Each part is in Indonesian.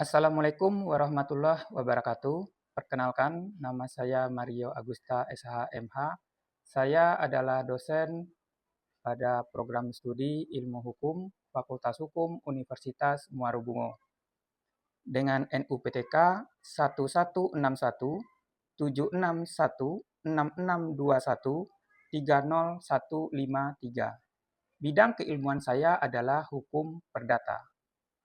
Assalamualaikum warahmatullahi wabarakatuh. Perkenalkan, nama saya Mario Agusta SH.MH. Saya adalah dosen pada program studi Ilmu Hukum Fakultas Hukum Universitas Muarubungo dengan NUPTK 11616166213015 Bidang keilmuan saya adalah hukum perdata.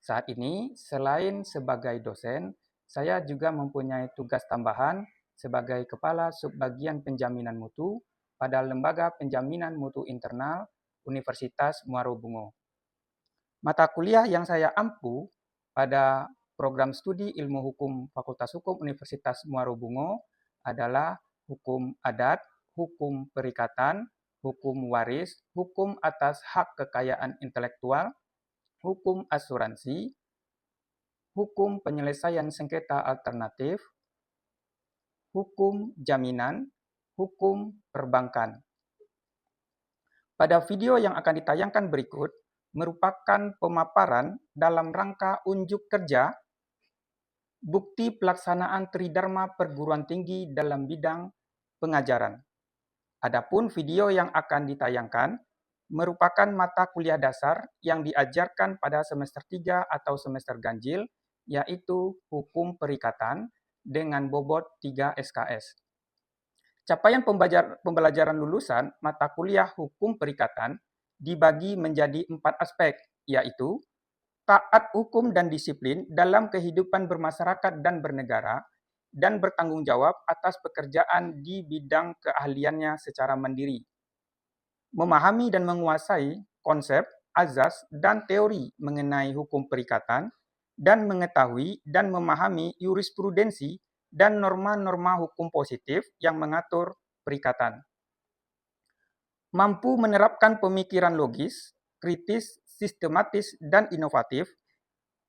Saat ini, selain sebagai dosen, saya juga mempunyai tugas tambahan sebagai Kepala Subbagian Penjaminan Mutu pada Lembaga Penjaminan Mutu Internal Universitas Muarubungo. Mata kuliah yang saya ampu pada program studi Ilmu Hukum Fakultas Hukum Universitas Muarubungo adalah hukum adat, hukum perikatan, hukum waris, hukum atas hak kekayaan intelektual, hukum asuransi, hukum penyelesaian sengketa alternatif, hukum jaminan, hukum perbankan. Pada video yang akan ditayangkan berikut merupakan pemaparan dalam rangka unjuk kerja bukti pelaksanaan Tridharma perguruan tinggi dalam bidang pengajaran. Adapun video yang akan ditayangkan merupakan mata kuliah dasar yang diajarkan pada semester 3 atau semester ganjil, yaitu Hukum Perikatan dengan bobot 3 SKS. Capaian pembelajaran lulusan mata kuliah Hukum Perikatan dibagi menjadi 4 aspek, yaitu taat hukum dan disiplin dalam kehidupan bermasyarakat dan bernegara, dan bertanggung jawab atas pekerjaan di bidang keahliannya secara mandiri. Memahami dan menguasai konsep, azas, dan teori mengenai hukum perikatan, dan mengetahui dan memahami jurisprudensi dan norma-norma hukum positif yang mengatur perikatan. Mampu menerapkan pemikiran logis, kritis, sistematis, dan inovatif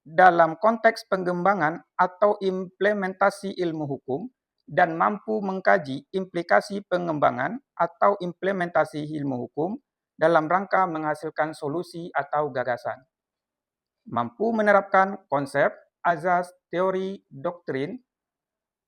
dalam konteks pengembangan atau implementasi ilmu hukum, dan mampu mengkaji implikasi pengembangan atau implementasi ilmu hukum dalam rangka menghasilkan solusi atau gagasan. Mampu menerapkan konsep, azas, teori, doktrin,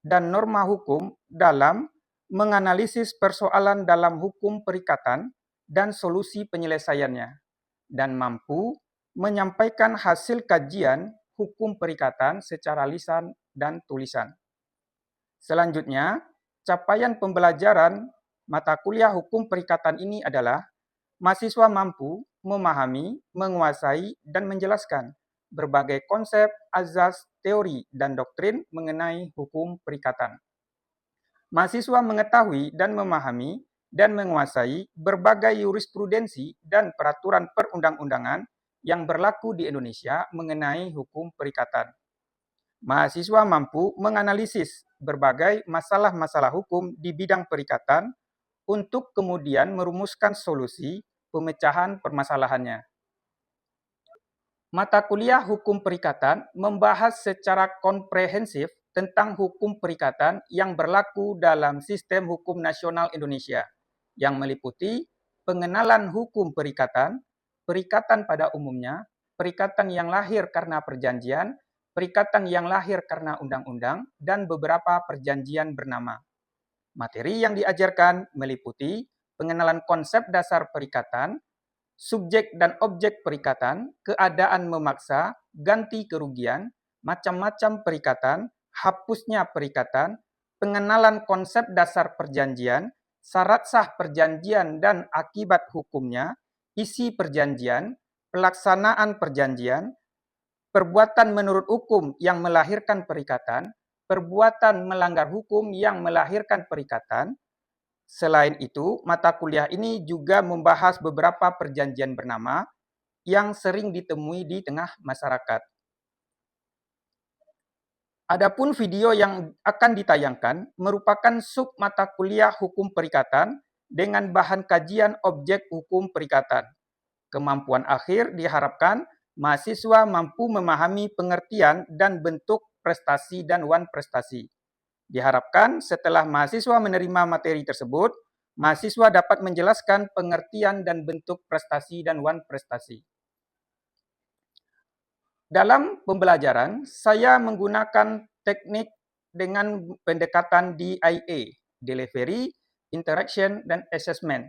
dan norma hukum dalam menganalisis persoalan dalam hukum perikatan dan solusi penyelesaiannya, dan mampu menyampaikan hasil kajian hukum perikatan secara lisan dan tulisan. Selanjutnya, capaian pembelajaran mata kuliah hukum perikatan ini adalah mahasiswa mampu memahami, menguasai, dan menjelaskan berbagai konsep, azas, teori, dan doktrin mengenai hukum perikatan. Mahasiswa mengetahui dan memahami dan menguasai berbagai jurisprudensi dan peraturan perundang-undangan yang berlaku di Indonesia mengenai hukum perikatan. Mahasiswa mampu menganalisis berbagai masalah-masalah hukum di bidang perikatan untuk kemudian merumuskan solusi pemecahan permasalahannya. Mata kuliah hukum perikatan membahas secara komprehensif tentang hukum perikatan yang berlaku dalam sistem hukum nasional Indonesia, yang meliputi pengenalan hukum perikatan, perikatan pada umumnya, perikatan yang lahir karena perjanjian, perikatan yang lahir karena undang-undang, dan beberapa perjanjian bernama. Materi yang diajarkan meliputi pengenalan konsep dasar perikatan, subjek dan objek perikatan, keadaan memaksa, ganti kerugian, macam-macam perikatan, hapusnya perikatan, pengenalan konsep dasar perjanjian, syarat sah perjanjian dan akibat hukumnya, isi perjanjian, pelaksanaan perjanjian, perbuatan menurut hukum yang melahirkan perikatan, perbuatan melanggar hukum yang melahirkan perikatan. Selain itu, mata kuliah ini juga membahas beberapa perjanjian bernama yang sering ditemui di tengah masyarakat. Adapun video yang akan ditayangkan merupakan sub mata kuliah hukum perikatan dengan bahan kajian objek hukum perikatan. Kemampuan akhir diharapkan mahasiswa mampu memahami pengertian dan bentuk prestasi dan wan prestasi. Diharapkan setelah mahasiswa menerima materi tersebut, mahasiswa dapat menjelaskan pengertian dan bentuk prestasi dan wan prestasi. Dalam pembelajaran, saya menggunakan teknik dengan pendekatan DIA, Delivery, Interaction, dan Assessment.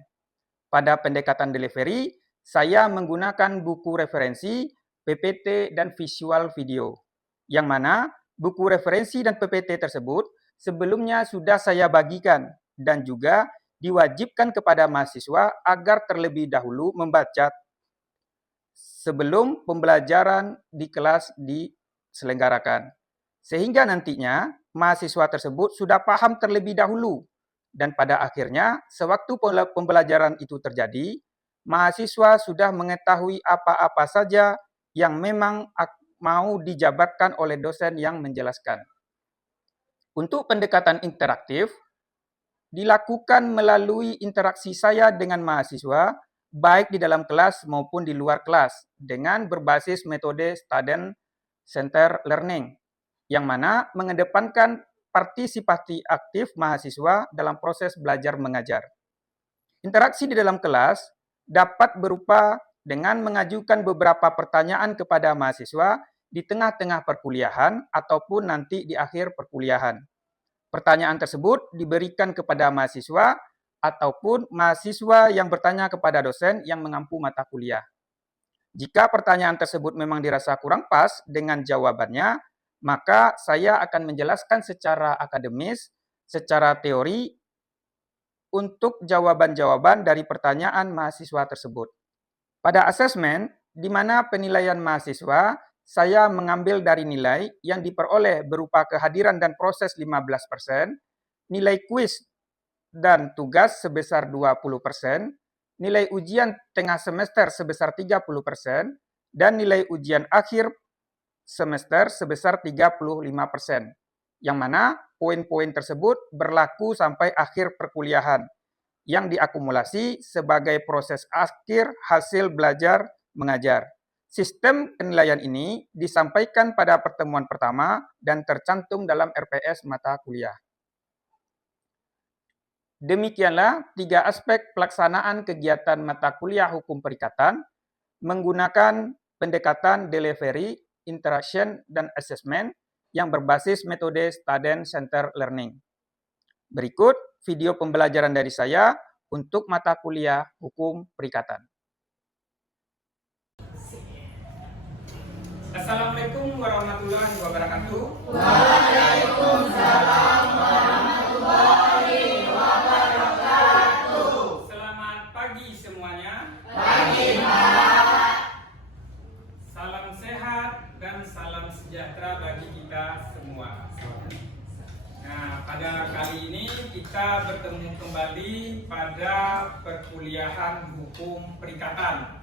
Pada pendekatan delivery, saya menggunakan buku referensi, PPT, dan visual video. Yang mana buku referensi dan PPT tersebut sebelumnya sudah saya bagikan dan juga diwajibkan kepada mahasiswa agar terlebih dahulu membaca sebelum pembelajaran di kelas diselenggarakan. Sehingga nantinya mahasiswa tersebut sudah paham terlebih dahulu. Dan pada akhirnya, sewaktu pembelajaran itu terjadi, mahasiswa sudah mengetahui apa-apa saja yang memang mau dijabarkan oleh dosen yang menjelaskan. Untuk pendekatan interaktif, dilakukan melalui interaksi saya dengan mahasiswa, baik di dalam kelas maupun di luar kelas, dengan berbasis metode Student Center Learning, yang mana mengedepankan partisipasi aktif mahasiswa dalam proses belajar mengajar. Interaksi di dalam kelas dapat berupa dengan mengajukan beberapa pertanyaan kepada mahasiswa di tengah-tengah perkuliahan ataupun nanti di akhir perkuliahan. Pertanyaan tersebut diberikan kepada mahasiswa ataupun mahasiswa yang bertanya kepada dosen yang mengampu mata kuliah. Jika pertanyaan tersebut memang dirasa kurang pas dengan jawabannya, maka saya akan menjelaskan secara akademis, secara teori, untuk jawaban-jawaban dari pertanyaan mahasiswa tersebut. Pada asesmen, di mana penilaian mahasiswa, saya mengambil dari nilai yang diperoleh berupa kehadiran dan proses 15%, nilai kuis dan tugas sebesar 20%, nilai ujian tengah semester sebesar 30%, dan nilai ujian akhir semester sebesar 35%. Yang mana poin-poin tersebut berlaku sampai akhir perkuliahan, yang diakumulasi sebagai proses akhir hasil belajar mengajar. Sistem penilaian ini disampaikan pada pertemuan pertama dan tercantum dalam RPS mata kuliah. Demikianlah 3 aspek pelaksanaan kegiatan mata kuliah hukum perikatan menggunakan pendekatan delivery, interaction, dan assessment yang berbasis metode Student Center Learning. Berikut video pembelajaran dari saya untuk mata kuliah hukum perikatan. Assalamualaikum warahmatullahi wabarakatuh. Waalaikumsalam warahmatullahi wabarakatuh. Selamat pagi semuanya. Pagi, Pak. Salam sehat dan salam sejahtera bagi kita semua. Nah, pada kali ini kita bertemu kembali pada perkuliahan hukum perikatan.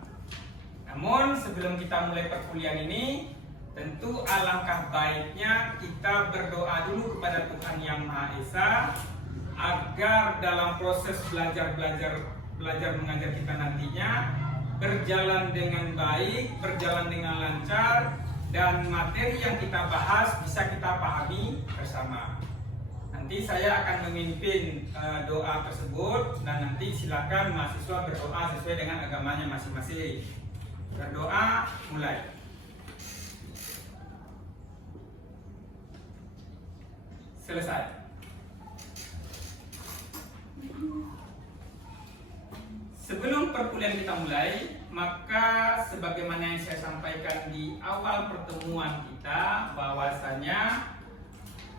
Namun sebelum kita mulai perkuliahan ini, tentu alangkah baiknya kita berdoa dulu kepada Tuhan Yang Maha Esa agar dalam proses belajar mengajar kita nantinya berjalan dengan baik, berjalan dengan lancar, dan materi yang kita bahas bisa kita pahami bersama. Nanti saya akan memimpin doa tersebut dan nanti silakan mahasiswa berdoa sesuai dengan agamanya masing-masing. Berdoa mulai. Selesai. Sebelum perkuliahan kita mulai, maka sebagaimana yang saya sampaikan di awal pertemuan kita, bahwasanya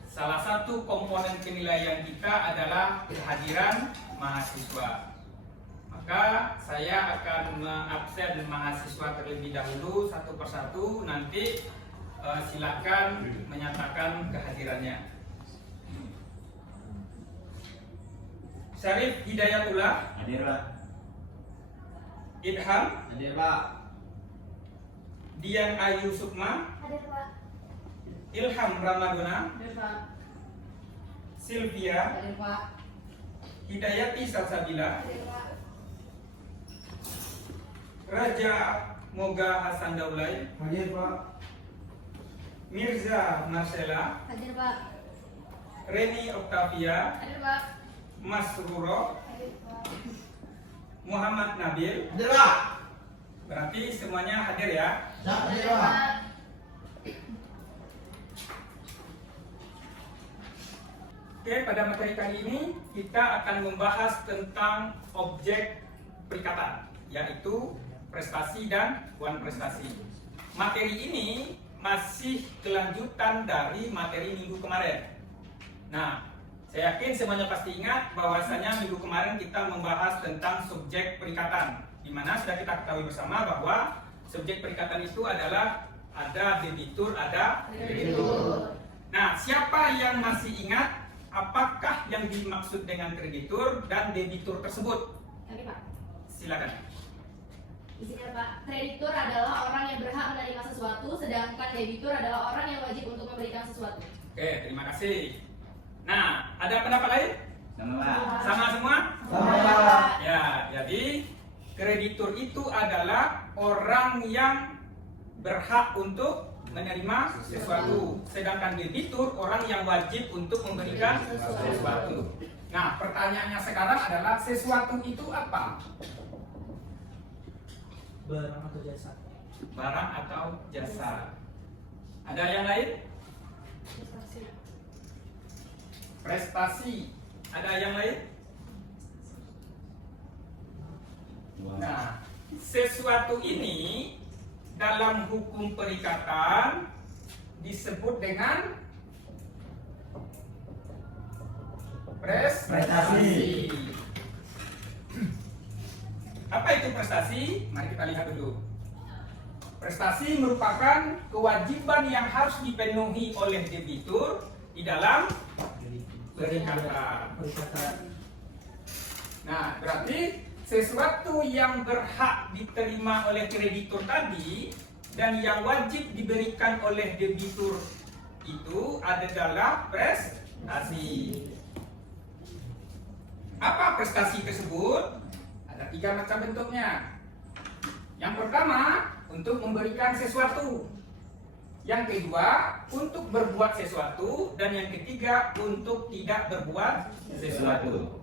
salah satu komponen penilaian kita adalah kehadiran mahasiswa. Maka saya akan mengabsen mahasiswa terlebih dahulu satu persatu, nanti silakan menyatakan kehadirannya. Syarif Hidayatullah. Hadir, Pak. Idham. Hadir, Pak. Dian Ayu Sukma. Hadir, Pak. Ilham Ramadona. Hadir, Pak. Sylvia. Hadir, Pak. Hidayati Salsabila. Hadir, Pak. Raja Moga Hasan Daulay. Hadir, Pak. Mirza Marcella. Hadir, Pak. Reni Octavia. Hadir, Pak. Mas Ruro. Hadir, Pak. Muhammad Nabil. Hadir, Pak. Berarti semuanya hadir ya. Siap, hadir, Hadir, Pak. Pak. Oke, pada materi kali ini kita akan membahas tentang objek perikatan, yaitu prestasi dan wan prestasi. Materi ini masih kelanjutan dari materi minggu kemarin. Nah, saya yakin semuanya pasti ingat bahwasanya minggu kemarin kita membahas tentang subjek perikatan, di mana sudah kita ketahui bersama bahwa subjek perikatan itu adalah ada debitur, ada kreditur. Nah, siapa yang masih ingat apakah yang dimaksud dengan kreditur dan debitur tersebut? Oke, Pak. Silakan. Isinya, Pak, kreditur adalah orang yang berhak menerima sesuatu, sedangkan debitur adalah orang yang wajib untuk memberikan sesuatu. Oke, terima kasih. Nah, ada pendapat lain? Sama semua? Sama. Ya, jadi kreditur itu adalah orang yang berhak untuk menerima sesuatu, sedangkan debitur orang yang wajib untuk memberikan sesuatu. Nah, pertanyaannya sekarang adalah sesuatu itu apa? Barang atau jasa. Barang atau jasa. Ada yang lain? Prestasi. Ada yang lain? Nah, sesuatu ini dalam hukum perikatan disebut dengan prestasi. Apa itu prestasi? Mari kita lihat dulu. Prestasi merupakan kewajiban yang harus dipenuhi oleh debitur di dalam perikatan. Nah, berarti sesuatu yang berhak diterima oleh kreditur tadi dan yang wajib diberikan oleh debitur itu adalah prestasi. Apa prestasi tersebut? Ada 3 macam bentuknya. Yang pertama, untuk memberikan sesuatu. Yang kedua, untuk berbuat sesuatu. Dan yang ketiga, untuk tidak berbuat sesuatu.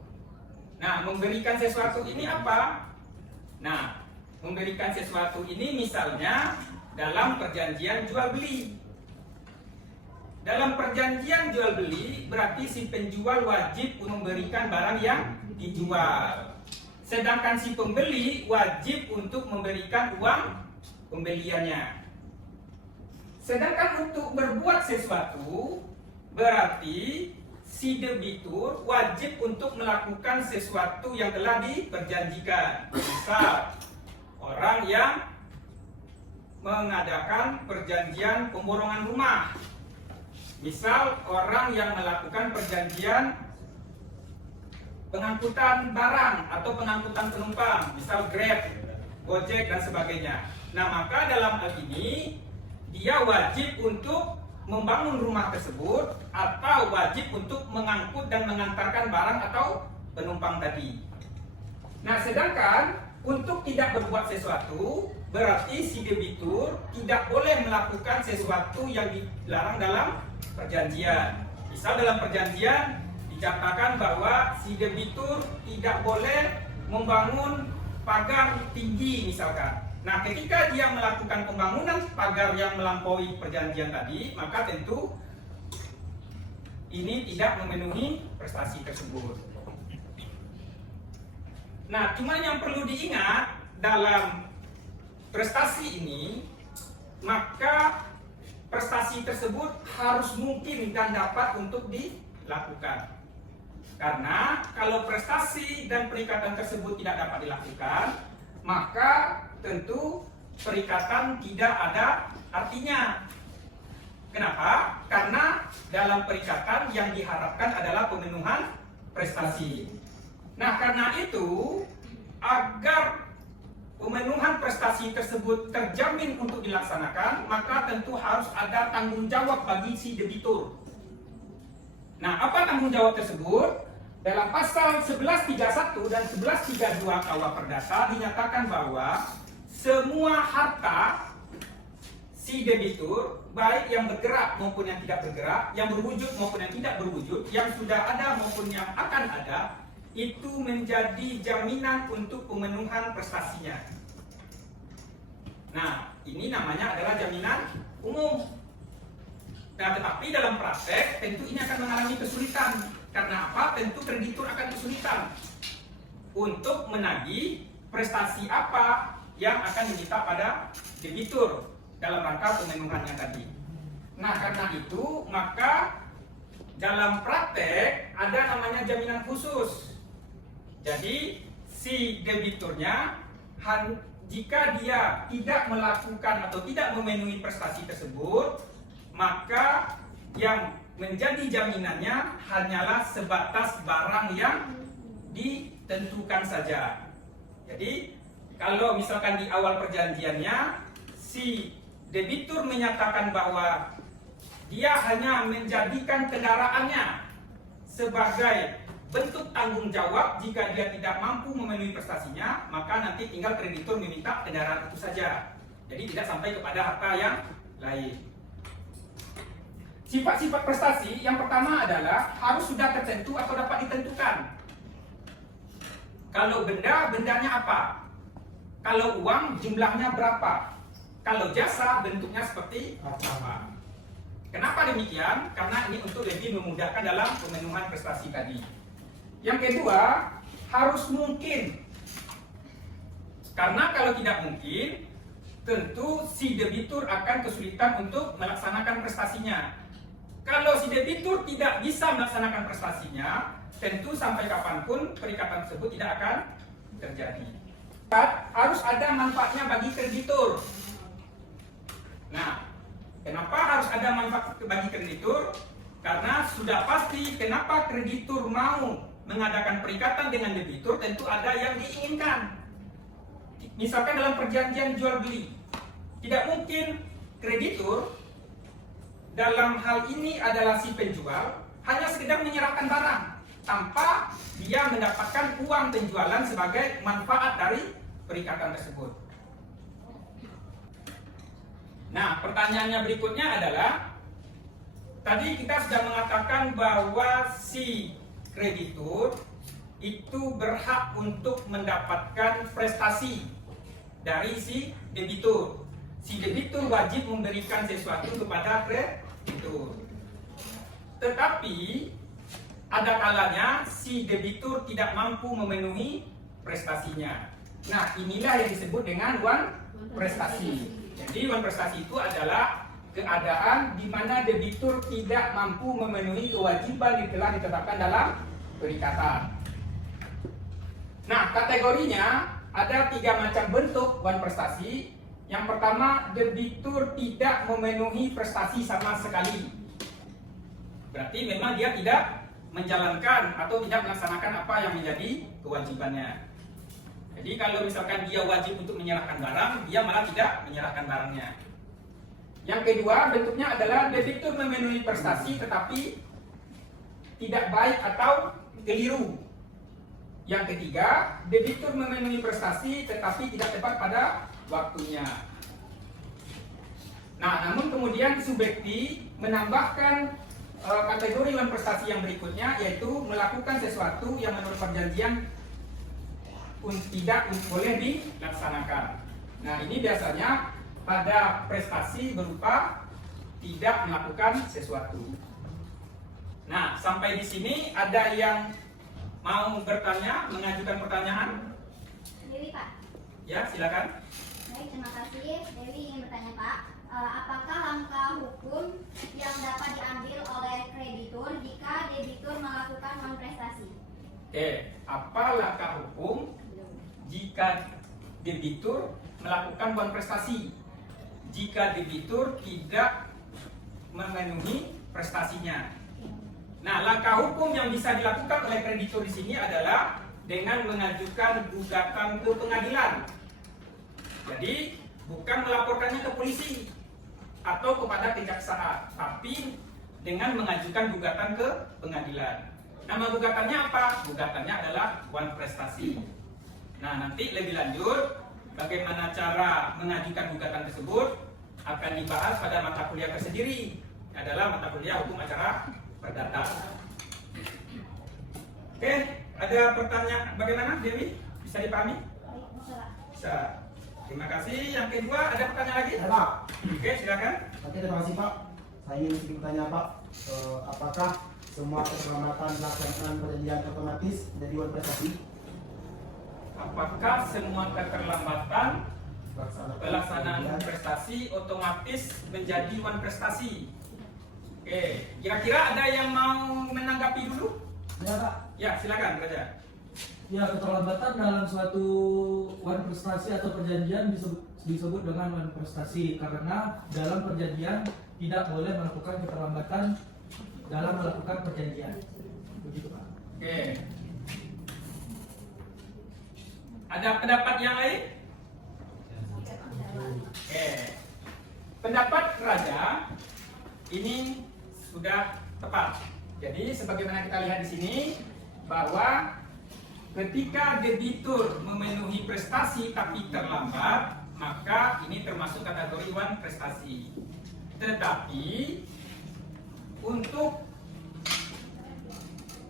Nah, memberikan sesuatu ini apa? Nah, memberikan sesuatu ini misalnya dalam perjanjian jual beli. Dalam perjanjian jual beli berarti si penjual wajib memberikan barang yang dijual. Sedangkan si pembeli wajib untuk memberikan uang pembeliannya. Sedangkan untuk berbuat sesuatu berarti si debitur wajib untuk melakukan sesuatu yang telah diperjanjikan. Misal, orang yang mengadakan perjanjian pemborongan rumah. Misal, orang yang melakukan perjanjian pengangkutan barang atau pengangkutan penumpang. Misal Grab, Gojek, dan sebagainya. Nah, maka dalam hal ini dia wajib untuk membangun rumah tersebut atau wajib untuk mengangkut dan mengantarkan barang atau penumpang tadi. Nah, sedangkan untuk tidak berbuat sesuatu berarti si debitur tidak boleh melakukan sesuatu yang dilarang dalam perjanjian. Misal dalam perjanjian dikatakan bahwa si debitur tidak boleh membangun pagar tinggi misalkan. Nah, ketika dia melakukan pembangunan pagar yang melampaui perjanjian tadi, maka tentu ini tidak memenuhi prestasi tersebut. Nah, cuma yang perlu diingat dalam prestasi ini, maka prestasi tersebut harus mungkin dan dapat untuk dilakukan. Karena kalau prestasi dan perikatan tersebut tidak dapat dilakukan, maka tentu perikatan tidak ada artinya. Kenapa? Karena dalam perikatan yang diharapkan adalah pemenuhan prestasi. Nah, karena itu agar pemenuhan prestasi tersebut terjamin untuk dilaksanakan, maka tentu harus ada tanggung jawab bagi si debitur. Nah, apa tanggung jawab tersebut? Dalam pasal 1131 dan 1132 KUH Perdata dinyatakan bahwa semua harta si debitur, baik yang bergerak maupun yang tidak bergerak, yang berwujud maupun yang tidak berwujud, yang sudah ada maupun yang akan ada, itu menjadi jaminan untuk pemenuhan prestasinya. Nah, ini namanya adalah jaminan umum. Nah, tetapi dalam praktek tentu ini akan mengalami kesulitan. Karena apa? Tentu kreditur akan kesulitan untuk menagih prestasi apa yang akan diminta pada debitur dalam rangka pemenuhannya tadi. Nah, karena itu maka dalam praktek ada namanya jaminan khusus. Jadi si debiturnya jika dia tidak melakukan atau tidak memenuhi prestasi tersebut, maka yang menjadi jaminannya hanyalah sebatas barang yang ditentukan saja. Jadi kalau misalkan di awal perjanjiannya si debitur menyatakan bahwa dia hanya menjadikan kendaraannya sebagai bentuk tanggung jawab jika dia tidak mampu memenuhi prestasinya, maka nanti tinggal kreditur meminta kendaraan itu saja. Jadi tidak sampai kepada harta yang lain. Sifat-sifat prestasi yang pertama adalah harus sudah tertentu atau dapat ditentukan. Kalau benda, bendanya apa? Kalau uang, jumlahnya berapa? Kalau jasa, bentuknya seperti apa? Kenapa demikian? Karena ini untuk lebih memudahkan dalam pemenuhan prestasi tadi. Yang kedua, harus mungkin. Karena kalau tidak mungkin, tentu si debitur akan kesulitan untuk melaksanakan prestasinya. Kalau si debitur tidak bisa melaksanakan prestasinya, tentu sampai kapanpun perikatan tersebut tidak akan terjadi. Harus ada manfaatnya bagi kreditur. Nah, kenapa harus ada manfaat bagi kreditur? Karena sudah pasti kenapa kreditur mau mengadakan perikatan dengan debitur, tentu ada yang diinginkan. Misalkan dalam perjanjian jual beli, tidak mungkin kreditur dalam hal ini adalah si penjual hanya sekedar menyerahkan barang tanpa dia mendapatkan uang penjualan sebagai manfaat dari perikatan tersebut. Nah, pertanyaannya berikutnya adalah, tadi kita sudah mengatakan bahwa si kreditur itu berhak untuk mendapatkan prestasi dari si debitur. Si debitur wajib memberikan sesuatu kepada kreditur. Tetapi ada kalanya si debitur tidak mampu memenuhi prestasinya. Nah, inilah yang disebut dengan wan prestasi. Jadi wan prestasi itu adalah keadaan di mana debitur tidak mampu memenuhi kewajiban yang telah ditetapkan dalam perikatan. Nah, kategorinya ada 3 macam bentuk wan prestasi. Yang pertama, debitur tidak memenuhi prestasi sama sekali. Berarti memang dia tidak menjalankan atau tidak melaksanakan apa yang menjadi kewajibannya. Jadi kalau misalkan dia wajib untuk menyerahkan barang, dia malah tidak menyerahkan barangnya. Yang kedua, bentuknya adalah debitur memenuhi prestasi tetapi tidak baik atau keliru. Yang ketiga, debitur memenuhi prestasi tetapi tidak tepat pada waktunya. Nah, namun kemudian Subekti menambahkan kategori wan prestasi yang berikutnya, yaitu melakukan sesuatu yang menurut perjanjian tidak boleh dilaksanakan. Nah, ini biasanya pada prestasi berupa tidak melakukan sesuatu. Nah, sampai di sini ada yang mau bertanya, mengajukan pertanyaan? Dewi, Pak. Ya, silakan. Baik, terima kasih. Dewi ingin bertanya, Pak. Apakah langkah hukum yang dapat diambil oleh kreditur jika debitur melakukan non prestasi? Apa langkah hukum jika debitur melakukan non prestasi? Jika debitur tidak memenuhi prestasinya. Nah, langkah hukum yang bisa dilakukan oleh kreditur di sini adalah dengan mengajukan gugatan ke pengadilan. Jadi, bukan melaporkannya ke polisi atau kepada kejaksaan, tapi dengan mengajukan gugatan ke pengadilan. Nama gugatannya apa? Gugatannya adalah wan prestasi. Nah, nanti lebih lanjut bagaimana cara mengajukan gugatan tersebut akan dibahas pada mata kuliah tersendiri, adalah mata kuliah hukum acara perdata. Oke, ada pertanyaan bagaimana, Dewi? Bisa dipahami? Baik, Bisa. Terima kasih. Yang kedua, ada pertanyaan lagi? Ya, Pak. Oke, silakan. Oke, terima kasih, Pak. Saya ingin sedikit bertanya Pak, apakah semua keterlambatan pelaksanaan perjanjian otomatis menjadi wan prestasi? Apakah semua keterlambatan pelaksanaan prestasi otomatis menjadi wan prestasi? Oke, kira-kira ada yang mau menanggapi dulu? Ya Pak, Ya, silakan Raja. ya keterlambatan dalam suatu wan prestasi atau perjanjian disebut dengan wan prestasi karena dalam perjanjian tidak boleh melakukan keterlambatan dalam melakukan perjanjian. Begitu Pak. Oke. Ada pendapat yang lain? Oke. Pendapat Raja ini sudah tepat. Jadi sebagaimana kita lihat di sini bahwa ketika debitur memenuhi prestasi tapi terlambat, maka ini termasuk kategori wan prestasi. Tetapi untuk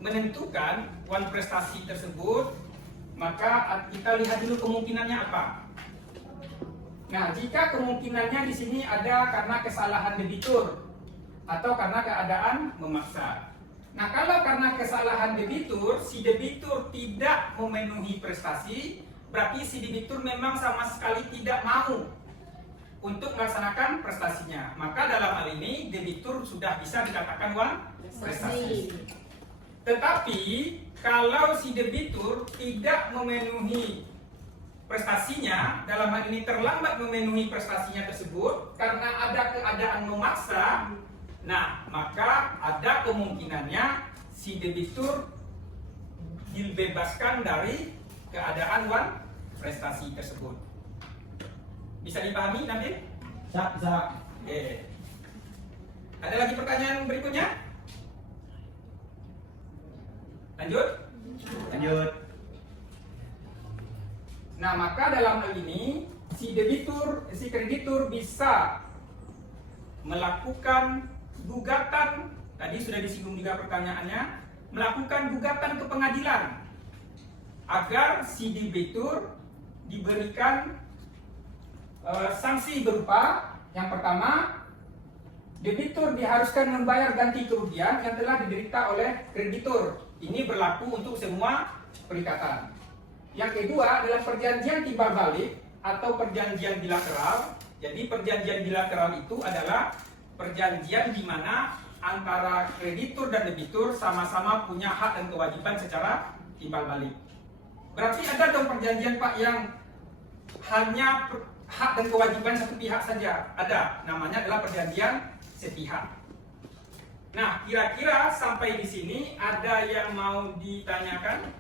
menentukan wan prestasi tersebut, maka kita lihat dulu kemungkinannya apa. Nah, jika kemungkinannya di sini ada karena kesalahan debitur atau karena keadaan memaksa. Nah, kalau karena kesalahan debitur, si debitur tidak memenuhi prestasi, berarti si debitur memang sama sekali tidak mau untuk melaksanakan prestasinya. Maka dalam hal ini debitur sudah bisa dikatakan wan prestasi. Tetapi kalau si debitur tidak memenuhi prestasinya, dalam hal ini terlambat memenuhi prestasinya tersebut karena ada keadaan memaksa, nah maka ada kemungkinannya si debitur dibebaskan dari keadaan wan prestasi tersebut. Bisa dipahami nanti? Bisa. Oke. Ada lagi pertanyaan berikutnya? Lanjut? Lanjut. Nah, maka dalam hal ini si kreditur bisa melakukan gugatan, tadi sudah disinggung juga pertanyaannya, melakukan gugatan ke pengadilan agar si debitur diberikan sanksi berupa yang pertama, debitur diharuskan membayar ganti kerugian yang telah diderita oleh kreditur. Ini berlaku untuk semua perikatan. Yang kedua, dalam perjanjian timbal balik atau perjanjian bilateral. Jadi perjanjian bilateral itu adalah perjanjian di mana antara kreditur dan debitur sama-sama punya hak dan kewajiban secara timbal balik. Berarti ada dong perjanjian Pak yang hanya hak dan kewajiban satu pihak saja. Ada, namanya adalah perjanjian sepihak. Nah, kira-kira sampai di sini ada yang mau ditanyakan?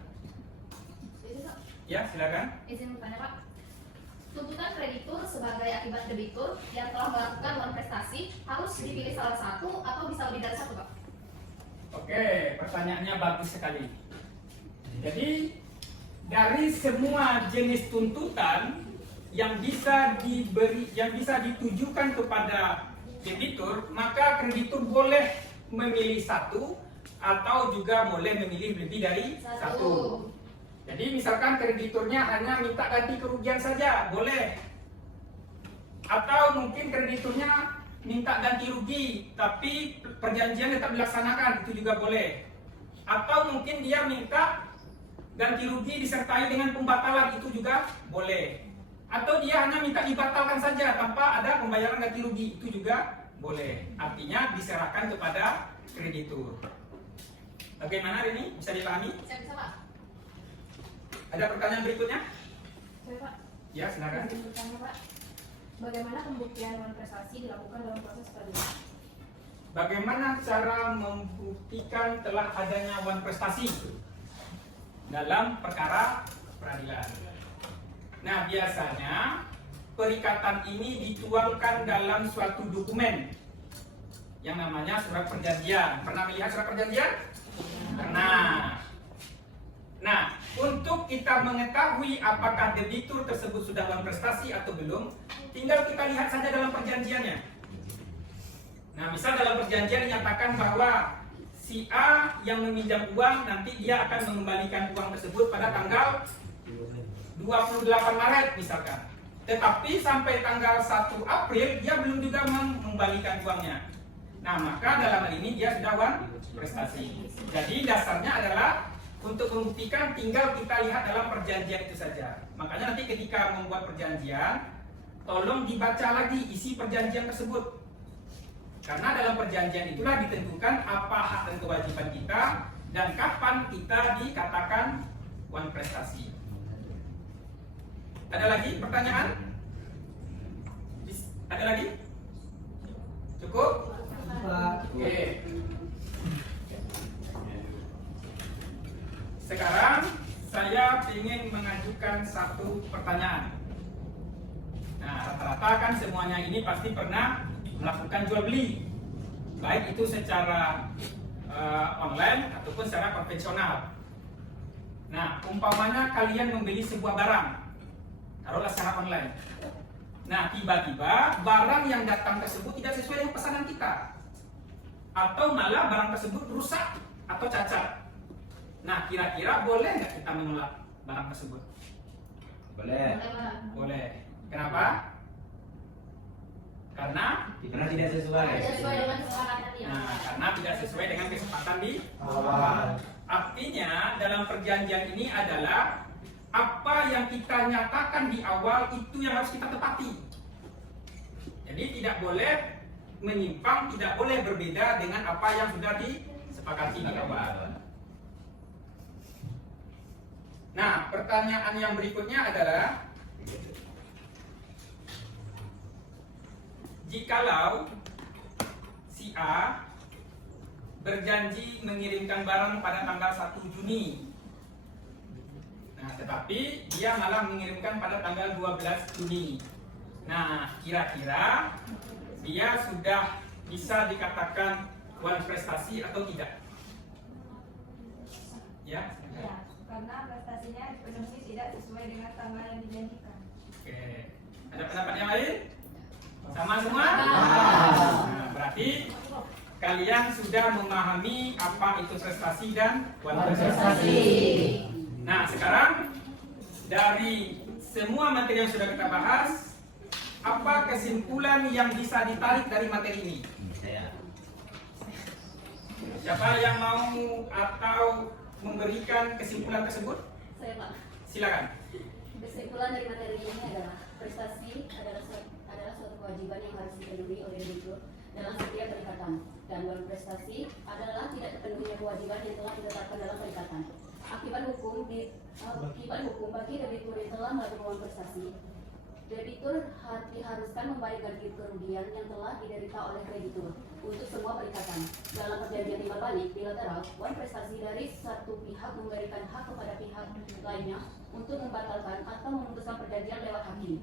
Ya, silakan. Izin bertanya Pak. Tuntutan kreditur sebagai akibat debitur yang telah melakukan wan prestasi harus dipilih salah satu atau bisa lebih dari satu Pak? Oke, pertanyaannya bagus sekali. Jadi dari semua jenis tuntutan yang bisa ditujukan kepada debitur, maka kreditur boleh memilih satu atau juga boleh memilih lebih dari satu. Jadi misalkan krediturnya hanya minta ganti kerugian saja, boleh. Atau mungkin krediturnya minta ganti rugi, tapi perjanjian tetap dilaksanakan, itu juga boleh. Atau mungkin dia minta ganti rugi disertai dengan pembatalan, itu juga boleh. Atau dia hanya minta dibatalkan saja tanpa ada pembayaran ganti rugi, itu juga boleh. Artinya diserahkan kepada kreditur. Bagaimana ini? Bisa dipahami? Saya bisa Pak. Ada pertanyaan berikutnya? Saya Pak. Ya, silakan. Izin bertanya Pak. Bagaimana pembuktian wan prestasi dilakukan dalam proses peradilan? Bagaimana cara membuktikan telah adanya wan prestasi dalam perkara peradilan? Nah, biasanya perikatan ini dituangkan dalam suatu dokumen yang namanya surat perjanjian. Pernah melihat surat perjanjian? Pernah. Nah, untuk kita mengetahui apakah debitur tersebut sudah wan prestasi atau belum, tinggal kita lihat saja dalam perjanjiannya. Nah, misal dalam perjanjian dinyatakan bahwa si A yang meminjam uang nanti dia akan mengembalikan uang tersebut pada tanggal 28 Maret misalkan. Tetapi sampai tanggal 1 April dia belum juga mengembalikan uangnya. Nah, maka dalam hal ini dia sudah wan prestasi. Jadi dasarnya adalah untuk membuktikan tinggal kita lihat dalam perjanjian itu saja. Makanya nanti ketika membuat perjanjian, tolong dibaca lagi isi perjanjian tersebut. Karena dalam perjanjian itulah ditentukan apa hak dan kewajiban kita dan kapan kita dikatakan wan prestasi. Ada lagi pertanyaan? Ada lagi? Cukup? Oke. Sekarang saya ingin mengajukan satu pertanyaan. Nah, rata-rata kan semuanya ini pasti pernah melakukan jual beli, baik itu secara online ataupun secara konvensional. Nah, umpamanya kalian membeli sebuah barang, taruhlah secara online. Nah, tiba-tiba barang yang datang tersebut tidak sesuai dengan pesanan kita, atau malah barang tersebut rusak atau cacat. Nah, kira-kira boleh nggak kita menolak barang tersebut? Boleh. Boleh. Kenapa? Karena Tidak sesuai. Sesuai dengan kesepakatannya. Nah, karena tidak sesuai dengan kesepakatan di awal. Artinya dalam perjanjian ini adalah apa yang kita nyatakan di awal itu yang harus kita tepati. Jadi tidak boleh menyimpang, tidak boleh berbeda dengan apa yang sudah disepakati di awal. Nah, pertanyaan yang berikutnya adalah, jikalau si A berjanji mengirimkan barang pada tanggal 1 Juni. Nah, tetapi dia malah mengirimkan pada tanggal 12 Juni. Nah, kira-kira dia sudah bisa dikatakan wan prestasi atau tidak? Ya? Ya, karena prestasinya dipenuhi tidak sesuai dengan tanggal yang dijanjikan. Oke. Ada pendapat yang lain? Sama semua? Nah, berarti kalian sudah memahami apa itu prestasi dan wan prestasi. Nah, sekarang dari semua materi yang sudah kita bahas, apa kesimpulan yang bisa ditarik dari materi ini? Siapa yang mau atau memberikan kesimpulan tersebut? Saya Pak. Silakan. Kesimpulan dari materi ini adalah prestasi adalah suatu kewajiban yang harus dipenuhi oleh debitur dalam setiap perikatan, dan wan prestasi adalah tidak terpenuhinya kewajiban yang telah ditetapkan dalam perikatan. Akibat hukum bagi debitur yang telah melakukan wan prestasi, debitur diharuskan membayar ganti kerugian yang telah diderita oleh kreditur untuk semua perikatan. Dalam perjanjian timbal balik bilateral, wan prestasi dari satu pihak memberikan hak kepada pihak lainnya untuk membatalkan atau memutuskan perjanjian lewat hakim.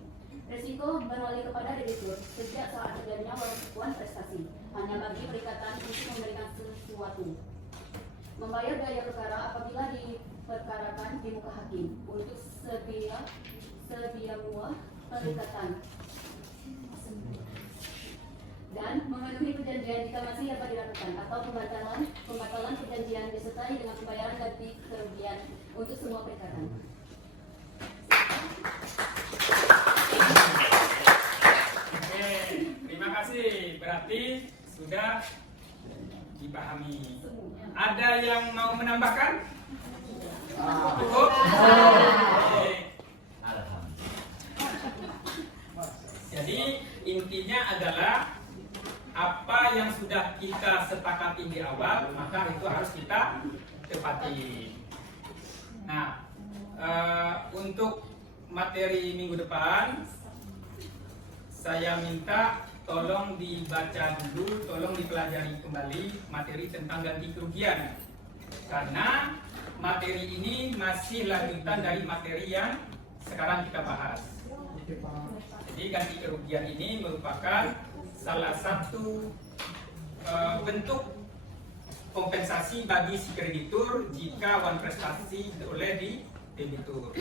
Risiko beralih kepada debitur sejak saat terjadinya wan prestasi hanya bagi perikatan untuk memberikan sesuatu. Membayar biaya perkara apabila diperkarakan di muka hakim untuk sebiang buah perikatan, dan memenuhi perjanjian jika masih dapat dilakukan, atau pembatalan perjanjian disertai dengan pembayaran ganti kerugian untuk semua perikatan. Oke, terima kasih. Berarti sudah dipahami. Ada yang mau menambahkan? Cukup? Oke. Jadi intinya adalah apa yang sudah kita sepakati di awal, maka itu harus kita tepati. Nah, untuk materi minggu depan, saya minta tolong dibaca dulu, tolong dipelajari kembali materi tentang ganti kerugian, karena materi ini masih lanjutan dari materi yang sekarang kita bahas. Jadi ganti kerugian ini merupakan salah satu bentuk kompensasi bagi si kreditur jika wan prestasi oleh di debitur.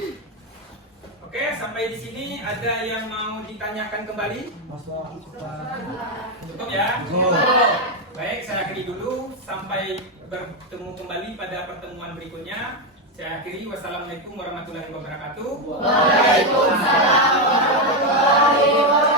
Oke, sampai di sini ada yang mau ditanyakan kembali? Cukup ya? Baik, saya akhiri dulu. Sampai bertemu kembali pada pertemuan berikutnya. Saya akhiri. Wassalamualaikum warahmatullahi wabarakatuh. Waalaikumsalam warahmatullahi wabarakatuh.